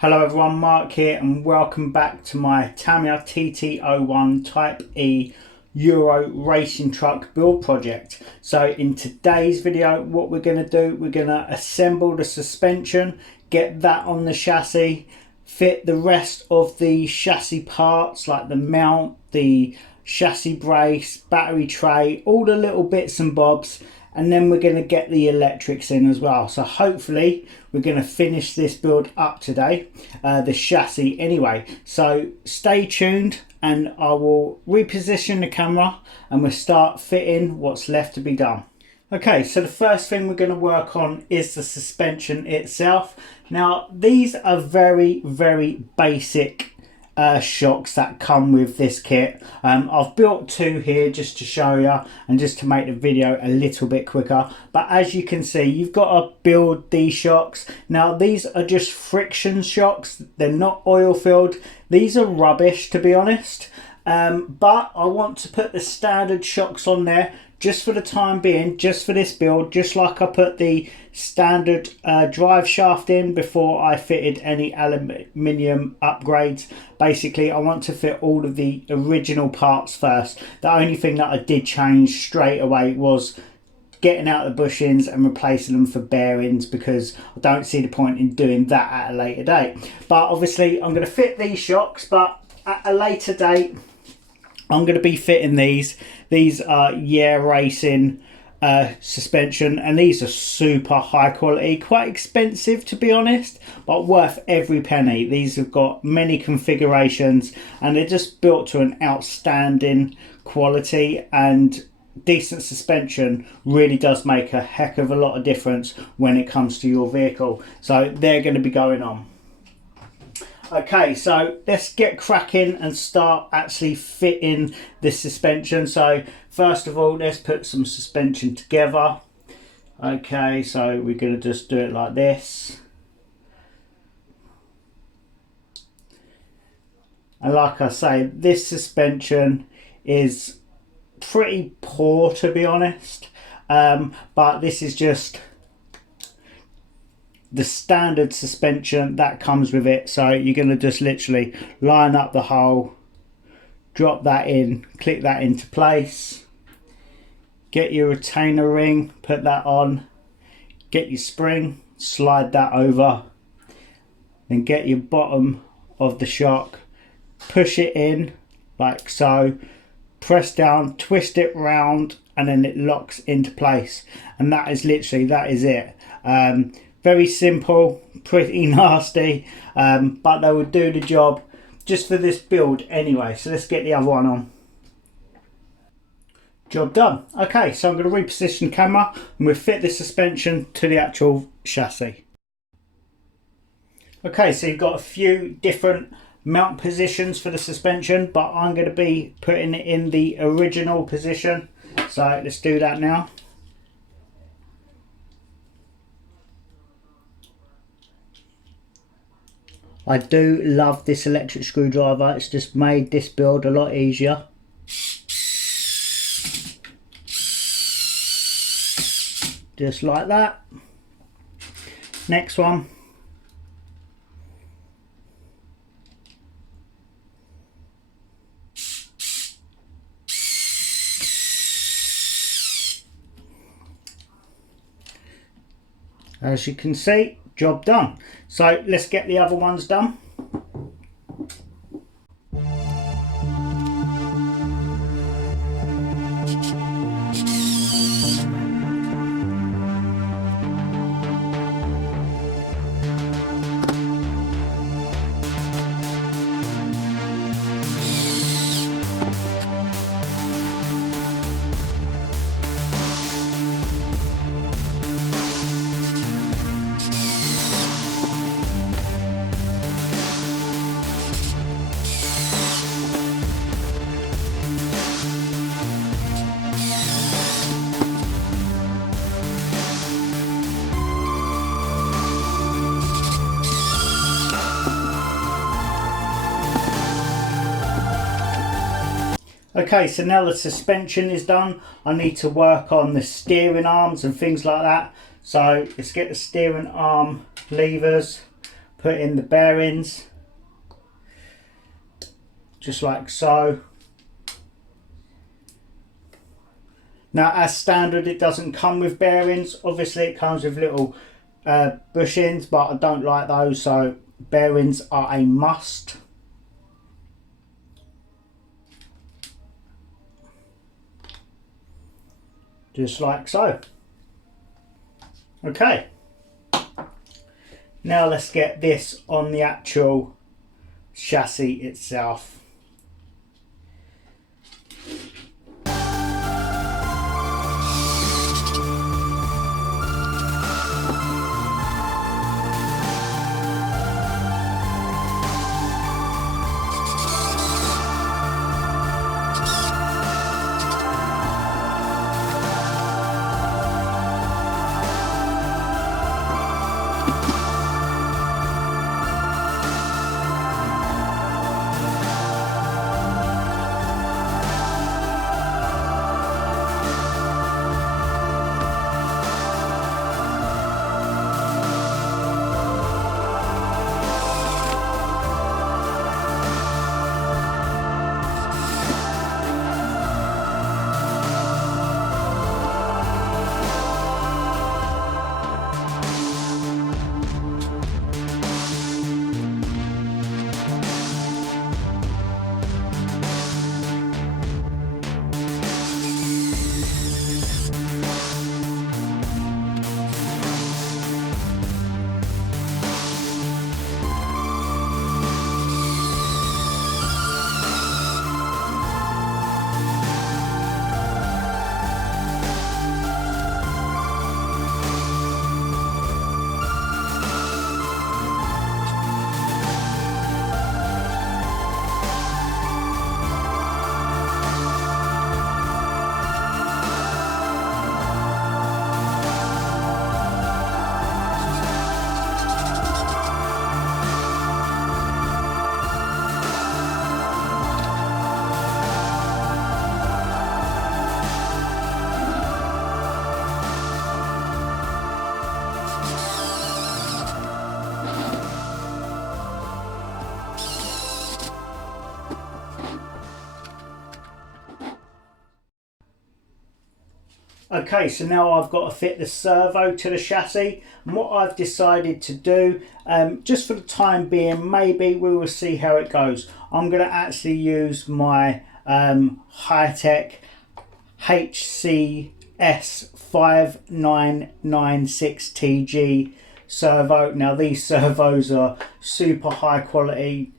Hello everyone, Mark here and welcome back to my Tamiya TT01 Type E Euro racing truck build project. So in today's video what we're going to do, we're going to assemble the suspension, get that on the chassis, fit the rest of the chassis parts like the mount, the chassis brace, battery tray, all the little bits and bobs, and then we're going to get the electrics in as well. So hopefully we're going to finish this build up today, the chassis anyway. So stay tuned and I will reposition the camera and we'll start fitting what's left to be done. Okay, so the first thing we're going to work on is the suspension itself. Now these are very basic shocks that come with this kit. I've built two here just to show you and just to make the video a little bit quicker, but as you can see you've got to build these shocks. Now these are just friction shocks, they're not oil filled. These are rubbish to be honest, but I want to put the standard shocks on there just for the time being, just for this build, just like I put the standard drive shaft in before I fitted any aluminium upgrades. Basically I want to fit all of the original parts first. The only thing that I did change straight away was getting out the bushings and replacing them for bearings, because I don't see the point in doing that at a later date. But obviously I'm going to fit these shocks, but at a later date I'm going to be fitting these. These are Racing suspension, and these are super high quality, quite expensive to be honest, but worth every penny. These have got many configurations and they're just built to an outstanding quality, and decent suspension really does make a heck of a lot of difference when it comes to your vehicle. So they're going to be going on. Okay, so let's get cracking and start actually fitting this suspension. So first of all, let's put some suspension together. Okay, so we're going to just do it like this. And like I say, this suspension is pretty poor to be honest, but this is just the standard suspension that comes with it. So you're going to just literally line up the hole, drop that in, click that into place, get your retainer ring, put that on, get your spring, slide that over, then get your bottom of the shock, push it in like so, press down, twist it round, and then it locks into place. And that is literally, that is it. Very simple, pretty nasty, but they will do the job just for this build anyway. So let's get the other one on. Job done. Okay, so I'm going to reposition the camera and we'll fit the suspension to the actual chassis. Okay, so you've got a few different mount positions for the suspension, but I'm going to be putting it in the original position. So let's do that now. I do love this electric screwdriver, it's just made this build a lot easier. Just like that. Next one. As you can see, job done. So let's get the other ones done. Okay, so now the suspension is done, I need to work on the steering arms and things like that. So let's get the steering arm levers, put in the bearings, just like so. Now, as standard, it doesn't come with bearings. Obviously, it comes with little bushings, but I don't like those, so bearings are a must. Just like so. Okay. Now let's get this on the actual chassis itself. Okay, so now I've got to fit the servo to the chassis, and what I've decided to do, just for the time being, maybe we will see how it goes. I'm going to actually use my high-tech HCS 5996TG servo. Now these servos are super high quality,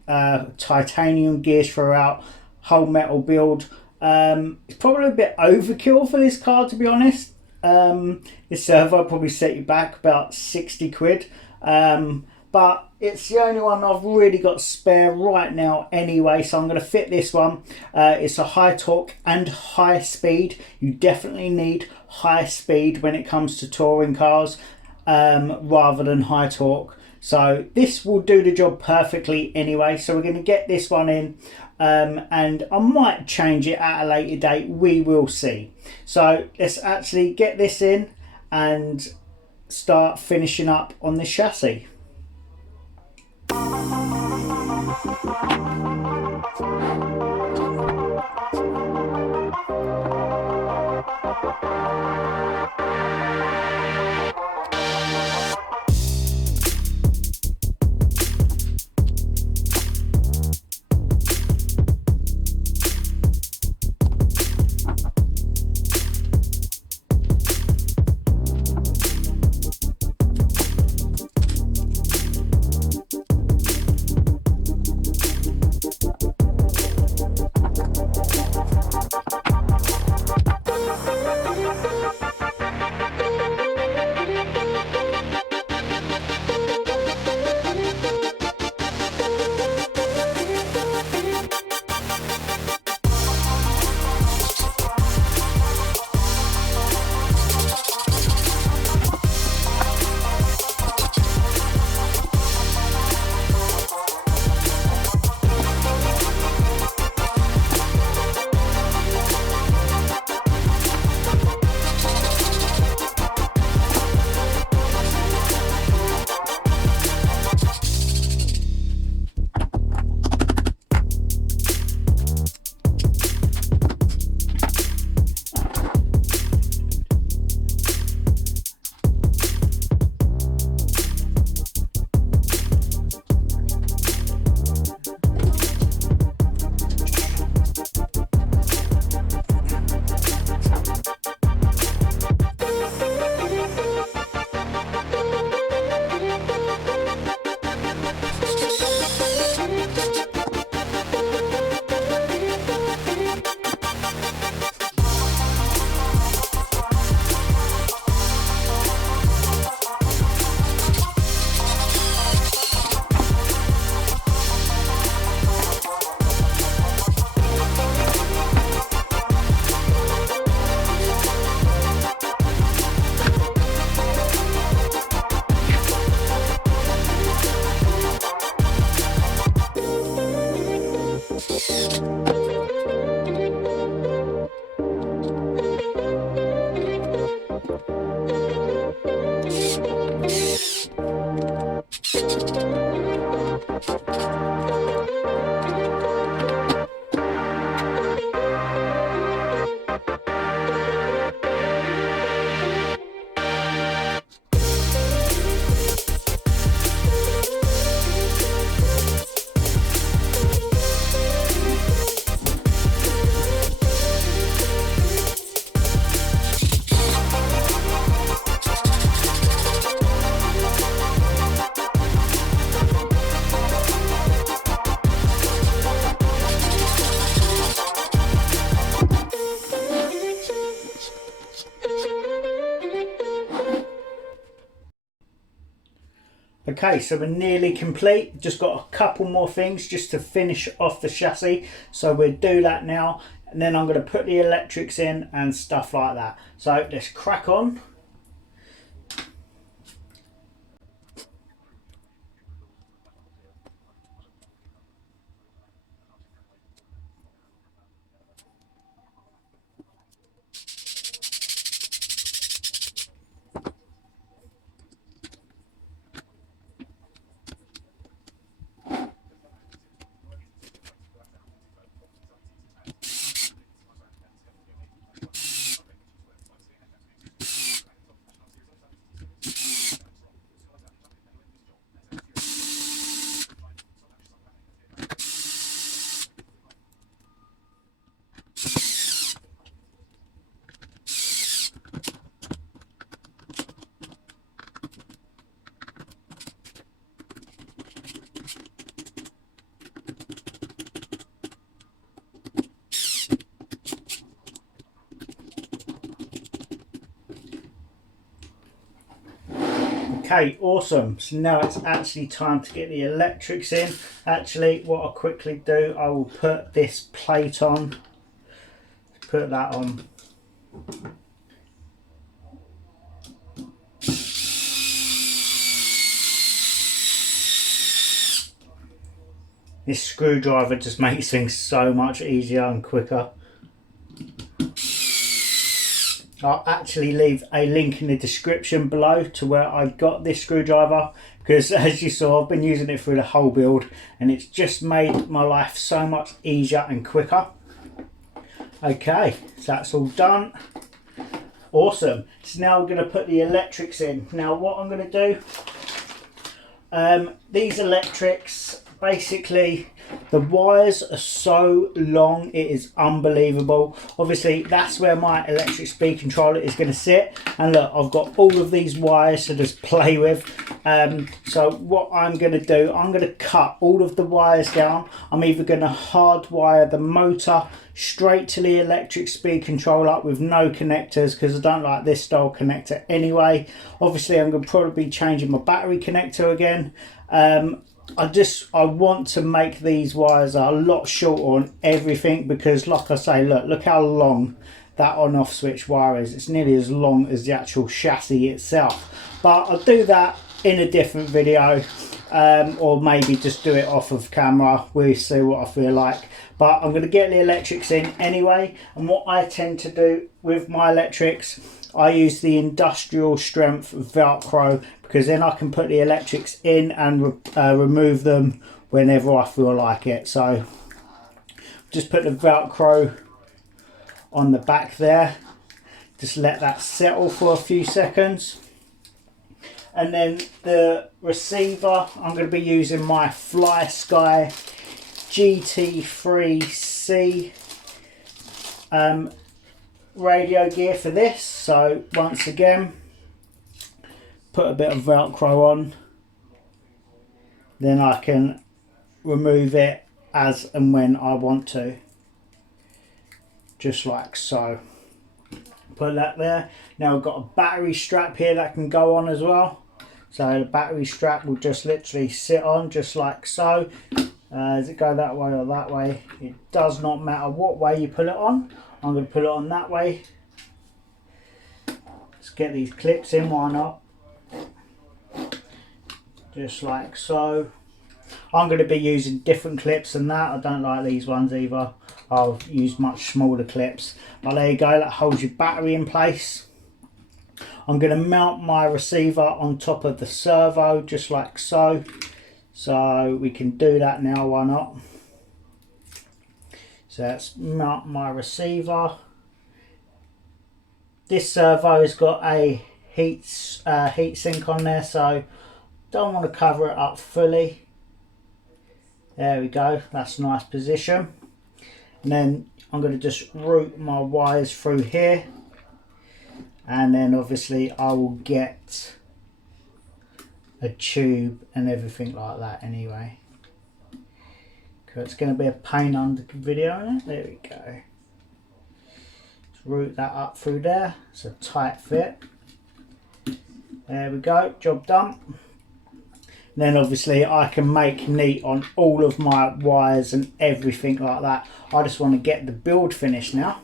titanium gears throughout, whole metal build. It's probably a bit overkill for this car, to be honest. This servo probably set you back about 60 quid, but it's the only one I've really got spare right now anyway, so I'm going to fit this one. It's a high torque and high speed. You definitely need high speed when it comes to touring cars, rather than high torque. So this will do the job perfectly anyway, so we're going to get this one in. And I might change it at a later date, we will see. So let's actually get this in and start finishing up on this chassis. Okay, so we're nearly complete. Just got a couple more things just to finish off the chassis. So we'll do that now. And then I'm going to put the electrics in and stuff like that. So let's crack on. Okay, awesome. So now it's actually time to get the electrics in. Actually, what I'll quickly do, I will put this plate on. Put that on. This screwdriver just makes things so much easier and quicker. I'll actually leave a link in the description below to where I got this screwdriver, because as you saw, I've been using it through the whole build and it's just made my life so much easier and quicker. Okay, so that's all done. Awesome. So now we're going to put the electrics in. Now what I'm going to do, these electrics, basically the wires are so long, it is unbelievable. Obviously that's where my electric speed controller is going to sit, and look, I've got all of these wires to just play with. So what I'm going to do, I'm going to cut all of the wires down. I'm either going to hardwire the motor straight to the electric speed controller with no connectors, because I don't like this style connector anyway. Obviously I'm going to probably be changing my battery connector again. I want to make these wires a lot shorter on everything, because like I say, look how long that on off switch wire is. It's nearly as long as the actual chassis itself. But I'll do that in a different video, or maybe just do it off of camera. We'll see what I feel like. But I'm going to get the electrics in anyway, and what I tend to do with my electrics, I use the industrial strength Velcro, because then I can put the electrics in and remove them whenever I feel like it. So just put the Velcro on the back there, just let that settle for a few seconds. And then the receiver, I'm going to be using my Fly Sky GT3C radio gear for this. So once again, put a bit of Velcro on, then I can remove it as and when I want to, just like so. Put that there. Now we've got a battery strap here that can go on as well, so the battery strap will just literally sit on just like so. Does it go that way or that way? It does not matter what way you put it on. I'm going to put it on that way. Let's get these clips in, why not? Just like so. I'm going to be using different clips than that. I don't like these ones either. I'll use much smaller clips. But there you go, that holds your battery in place. I'm going to mount my receiver on top of the servo just like so. So we can do that now, why not? So let's mount my receiver. This servo has got a heat sink on there, so don't want to cover it up fully. There we go, that's a nice position. And then I'm going to just route my wires through here, and then obviously I will get a tube and everything like that anyway. It's going to be a pain under the video, isn't it? There we go. Just route that up through there. It's a tight fit. There we go, job done. then obviously I can make neat on all of my wires and everything like that. I just want to get the build finished now.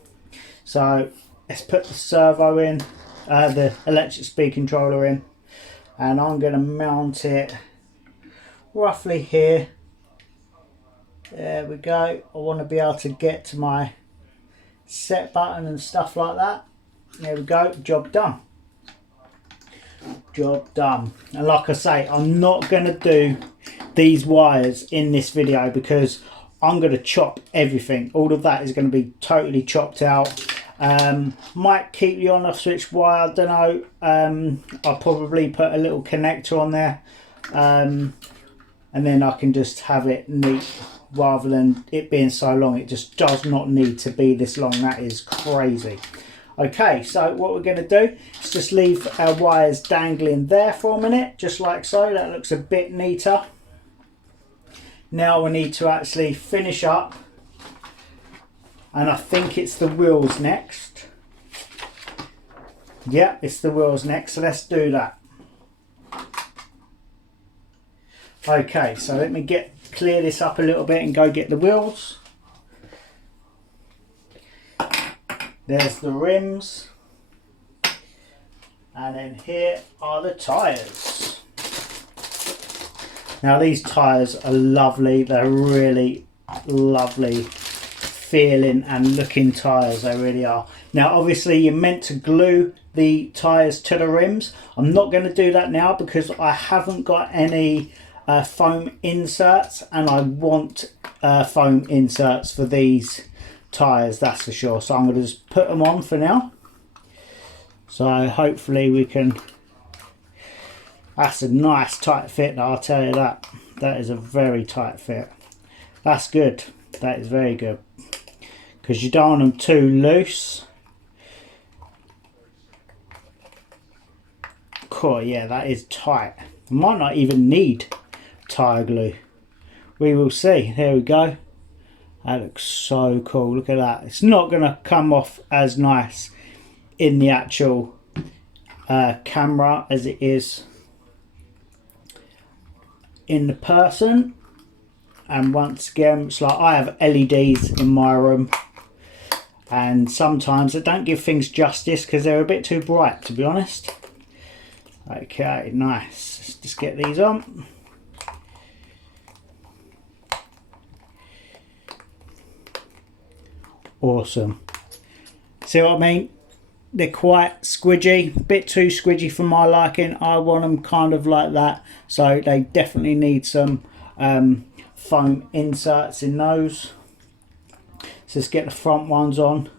So let's put the servo in, the electric speed controller in, and I'm going to mount it roughly here. There we go. I want to be able to get to my set button and stuff like that. There we go, job done. Job done. And like I say, I'm not going to do these wires in this video because I'm going to chop everything. All of that is going to be totally chopped out. Might keep the on off switch wire, I don't know. I'll probably put a little connector on there, and then I can just have it neat rather than it being so long. It just does not need to be this long. That is crazy. Okay, so what we're going to do is just leave our wires dangling there for a minute, just like so. That looks a bit neater. Now we need to actually finish up, and I think it's the wheels next. Yeah, it's the wheels next, so let's do that. Okay, so let me clear this up a little bit and go get the wheels. There's the rims, and then here are the tyres. Now these tyres are lovely. They're really lovely feeling and looking tyres, they really are. Now obviously you're meant to glue the tyres to the rims. I'm not going to do that now because I haven't got any foam inserts, and I want foam inserts for these tyres, that's for sure. So I'm going to just put them on for now. So hopefully we can. That's a nice tight fit, I'll tell you that. That is a very tight fit. That's good. That is very good, because you don't want them too loose. Cool, yeah, that is tight. Might not even need tyre glue. We will see. There we go. That looks so cool. Look at that. It's not going to come off as nice in the actual camera as it is in the person. And once again, it's like I have LEDs in my room, and sometimes I don't give things justice because they're a bit too bright, to be honest. Okay, nice. Let's just get these on. Awesome. See what I mean? They're quite squidgy, a bit too squidgy for my liking. I want them kind of like that, so they definitely need some foam inserts in those. So let's get the front ones on.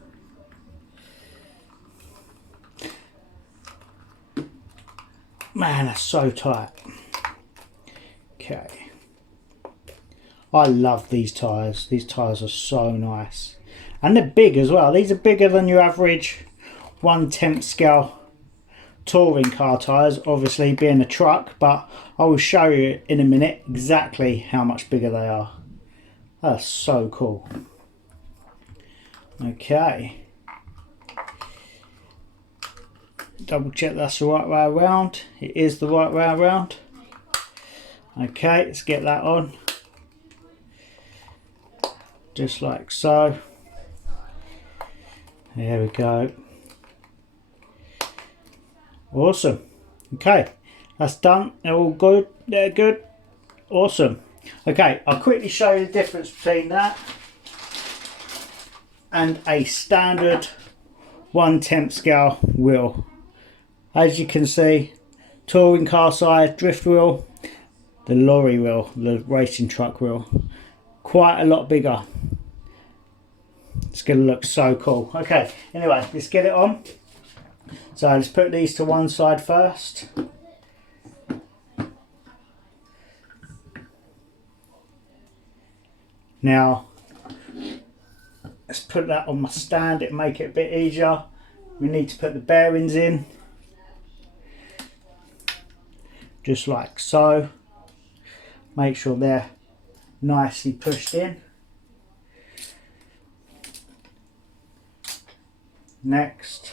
Man, that's so tight. Okay. I love these tyres. These tyres are so nice. And they're big as well. These are bigger than your average 1/10 scale touring car tyres, obviously being a truck, but I will show you in a minute exactly how much bigger they are. That's so cool. Okay. Double check that's the right way around. It is the right way around. Okay, let's get that on. Just like so. There we go. Awesome. Okay, that's done. They're all good. They're good. Awesome. Okay, I'll quickly show you the difference between that and a standard 1/10 scale wheel. As you can see, touring car size drift wheel, the lorry wheel, the racing truck wheel, quite a lot bigger. It's going to look so cool. Okay, anyway, let's get it on. So let's put these to one side first. Now, let's put that on my stand, it'll make it a bit easier. We need to put the bearings in. Just like so. Make sure they're nicely pushed in. Next.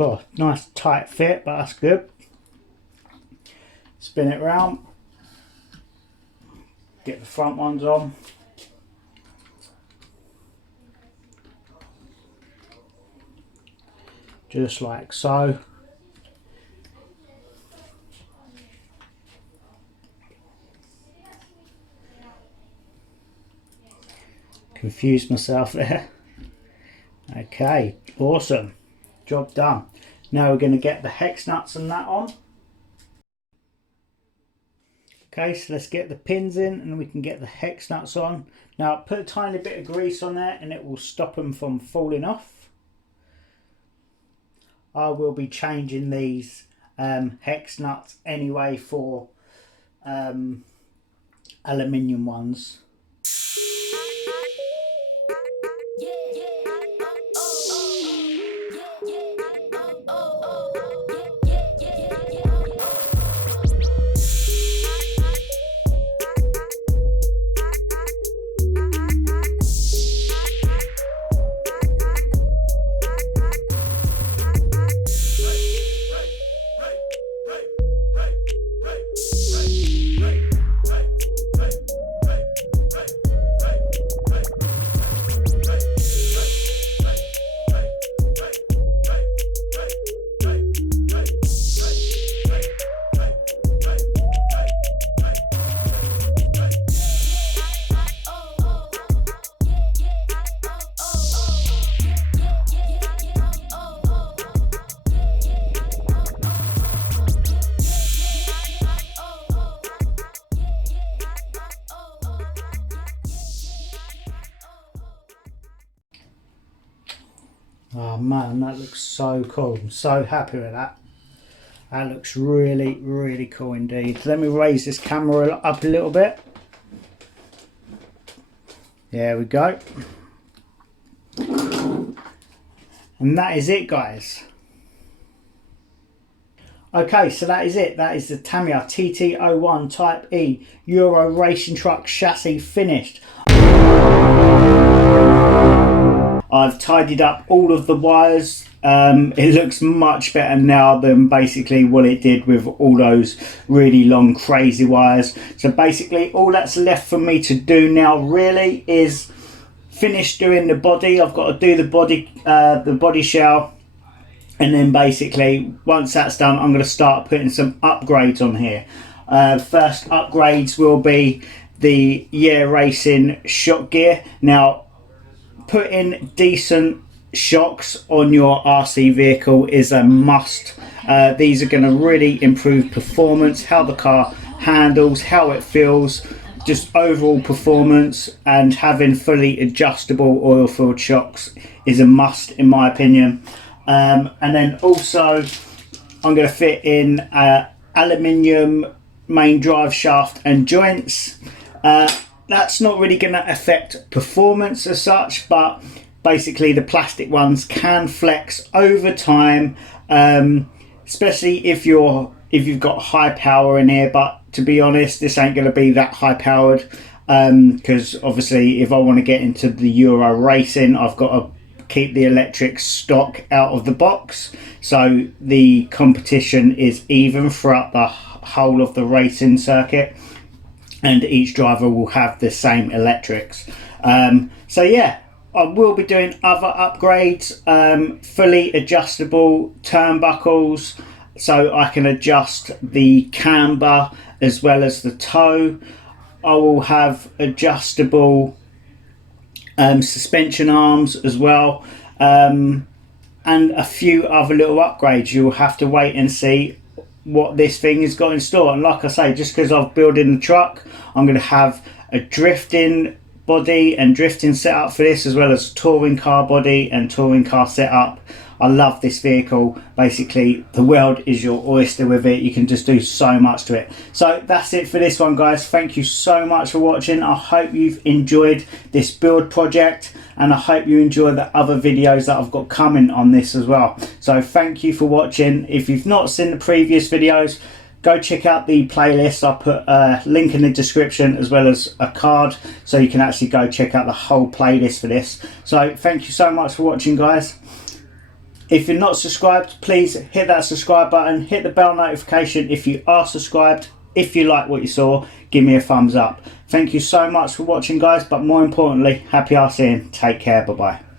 cool. Nice tight fit, but that's good. Spin it round. Get the front ones on. Just like so. Confused myself there. Okay, awesome. Job done. Now we're going to get the hex nuts and that on. Okay, so let's get the pins in and we can get the hex nuts on. Now put a tiny bit of grease on there and it will stop them from falling off. I will be changing these hex nuts anyway for aluminium ones. Oh man, that looks so cool. I'm so happy with that. That looks really, really cool indeed. Let me raise this camera up a little bit. There we go. And that is it, guys. Okay, so that is it. That is the Tamiya TT01 Type E Euro racing truck chassis finished. I've tidied up all of the wires. It looks much better now than basically what it did with all those really long crazy wires. So basically all that's left for me to do now really is finish doing the body. I've got to do the body shell, and then basically once that's done I'm going to start putting some upgrades on here. First upgrades will be the Racing shock gear. Now putting decent shocks on your RC vehicle is a must. These are going to really improve performance, how the car handles, how it feels, just overall performance, and having fully adjustable oil filled shocks is a must in my opinion. And then also I'm going to fit in aluminium main drive shaft and joints. That's not really going to affect performance as such, but basically the plastic ones can flex over time, especially if you've got high power in here. But to be honest, this ain't going to be that high powered, because obviously if I want to get into the Euro racing, I've got to keep the electric stock out of the box, so the competition is even throughout the whole of the racing circuit, and each driver will have the same electrics. So yeah, I will be doing other upgrades, fully adjustable turnbuckles so I can adjust the camber as well as the toe. I will have adjustable suspension arms as well, and a few other little upgrades. You'll have to wait and see what this thing has got in store. And like I say, just because I've building the truck, I'm going to have a drifting body and drifting setup for this, as well as touring car body and touring car setup. I love this vehicle. Basically the world is your oyster with it. You can just do so much to it. So that's it for this one, guys. Thank you so much for watching. I hope you've enjoyed this build project, and I hope you enjoy the other videos that I've got coming on this as well. So thank you for watching. If you've not seen the previous videos, go check out the playlist. I'll put a link in the description as well as a card, so you can actually go check out the whole playlist for this. So thank you so much for watching, guys. If you're not subscribed, please hit that subscribe button, hit the bell notification if you are subscribed. If you like what you saw, give me a thumbs up. Thank you so much for watching, guys, but more importantly, happy RCing. Take care. Bye bye.